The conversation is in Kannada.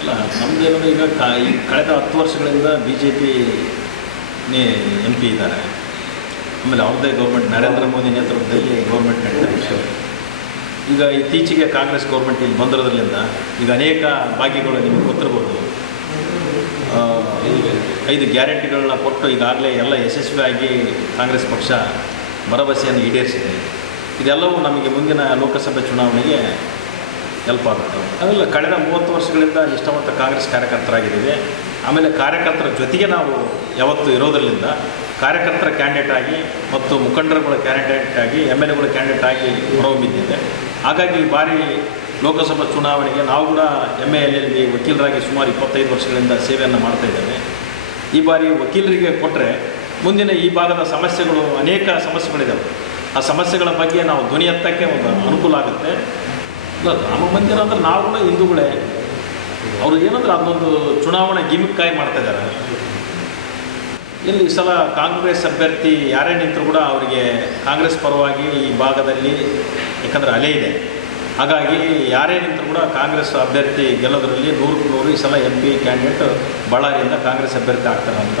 ಅಲ್ಲ ನಮ್ಮದೇನಂದರೆ ಈಗ ಈ ಕಳೆದ 10 ವರ್ಷಗಳಿಂದ B J P M P ಇದ್ದಾರೆ. ಆಮೇಲೆ ಅವ್ರದ್ದೇ ಗೌರ್ಮೆಂಟ್ ನರೇಂದ್ರ ಮೋದಿ ನೇತೃತ್ವದಲ್ಲಿ ಗೌರ್ಮೆಂಟ್ ನಡೀತಾ ಇದೆ. ಈಗ ಇತ್ತೀಚೆಗೆ ಕಾಂಗ್ರೆಸ್ ಗೌರ್ಮೆಂಟ್ ಇಲ್ಲಿ ಬಂದಿರೋದ್ರಿಂದ ಈಗ ಅನೇಕ ಭಾಗ್ಯಗಳು ನಿಮಗೆ ಗೊತ್ತಿರ್ಬೋದು. 5 ಗ್ಯಾರಂಟಿಗಳನ್ನ ಕೊಟ್ಟು ಈಗಾಗಲೇ ಎಲ್ಲ ಯಶಸ್ವಿಯಾಗಿ ಕಾಂಗ್ರೆಸ್ ಪಕ್ಷ ಭರವಸೆಯನ್ನು ಈಡೇರಿಸಿದೆ. ಇದೆಲ್ಲವೂ ನಮಗೆ ಮುಂದಿನ ಲೋಕಸಭೆ ಚುನಾವಣೆಗೆ ಹೆಲ್ಪ್ ಆಗುತ್ತೆ. ಅವೆಲ್ಲ ಕಳೆದ 30 ವರ್ಷಗಳಿಂದ ನಿಷ್ಠಾವಂತ ಕಾಂಗ್ರೆಸ್ ಕಾರ್ಯಕರ್ತರಾಗಿದ್ದೀವಿ. ಆಮೇಲೆ ಕಾರ್ಯಕರ್ತರ ಜೊತೆಗೆ ನಾವು ಯಾವತ್ತೂ ಇರೋದರಿಂದ ಕಾರ್ಯಕರ್ತರ ಕ್ಯಾಂಡಿಡೇಟ್ ಆಗಿ ಮತ್ತು ಮುಖಂಡರುಗಳ ಕ್ಯಾಂಡಿಡೇಟ್ ಆಗಿ MLAಗಳ ಕ್ಯಾಂಡಿಡೇಟ್ ಆಗಿ ಹೊರಹೊಮ್ಮಿದ್ದೇವೆ. ಹಾಗಾಗಿ ಈ ಬಾರಿ ಲೋಕಸಭಾ ಚುನಾವಣೆಗೆ ನಾವು ಕೂಡ MA LLB ವಕೀಲರಾಗಿ ಸುಮಾರು 25 ವರ್ಷಗಳಿಂದ ಸೇವೆಯನ್ನು ಮಾಡ್ತಾಯಿದ್ದೇವೆ. ಈ ಬಾರಿ ವಕೀಲರಿಗೆ ಕೊಟ್ಟರೆ ಮುಂದಿನ ಈ ಭಾಗದ ಸಮಸ್ಯೆಗಳು ಅನೇಕ ಸಮಸ್ಯೆಗಳಿದ್ದಾವೆ. ಆ ಸಮಸ್ಯೆಗಳ ಬಗ್ಗೆ ನಾವು ಧ್ವನಿ ಎತ್ತಕ್ಕೆ ಒಂದು ಅನುಕೂಲ ಆಗುತ್ತೆ. ಇಲ್ಲ ರಾಮ ಮಂದಿರ ಅಂದರೆ ನಾವು ಕೂಡ ಹಿಂದೂಗಳೇ. ಅವರು ಏನಂದ್ರೆ ಅದೊಂದು ಚುನಾವಣೆ ಗಿಮಿಕ್ಕಾಗಿ ಮಾಡ್ತಾಯಿದ್ದಾರೆ. ಇಲ್ಲಿ ಈ ಸಲ ಕಾಂಗ್ರೆಸ್ ಅಭ್ಯರ್ಥಿ ಯಾರೇ ನಿಂತರೂ ಕೂಡ ಅವರಿಗೆ ಕಾಂಗ್ರೆಸ್ ಪರವಾಗಿ ಈ ಭಾಗದಲ್ಲಿ ಯಾಕಂದರೆ ಅಲೆ ಇದೆ. ಹಾಗಾಗಿ ಯಾರೇ ನಿಂತರೂ ಕೂಡ ಕಾಂಗ್ರೆಸ್ ಅಭ್ಯರ್ಥಿ ಗೆಲ್ಲೋದ್ರಲ್ಲಿ 100ಕ್ಕೆ 100 ಈ ಸಲ MP ಕ್ಯಾಂಡಿಡೇಟ್ ಬಳ್ಳಾರಿಯಿಂದ ಕಾಂಗ್ರೆಸ್ ಅಭ್ಯರ್ಥಿ ಆಗ್ತಾರೆ ಅಂತ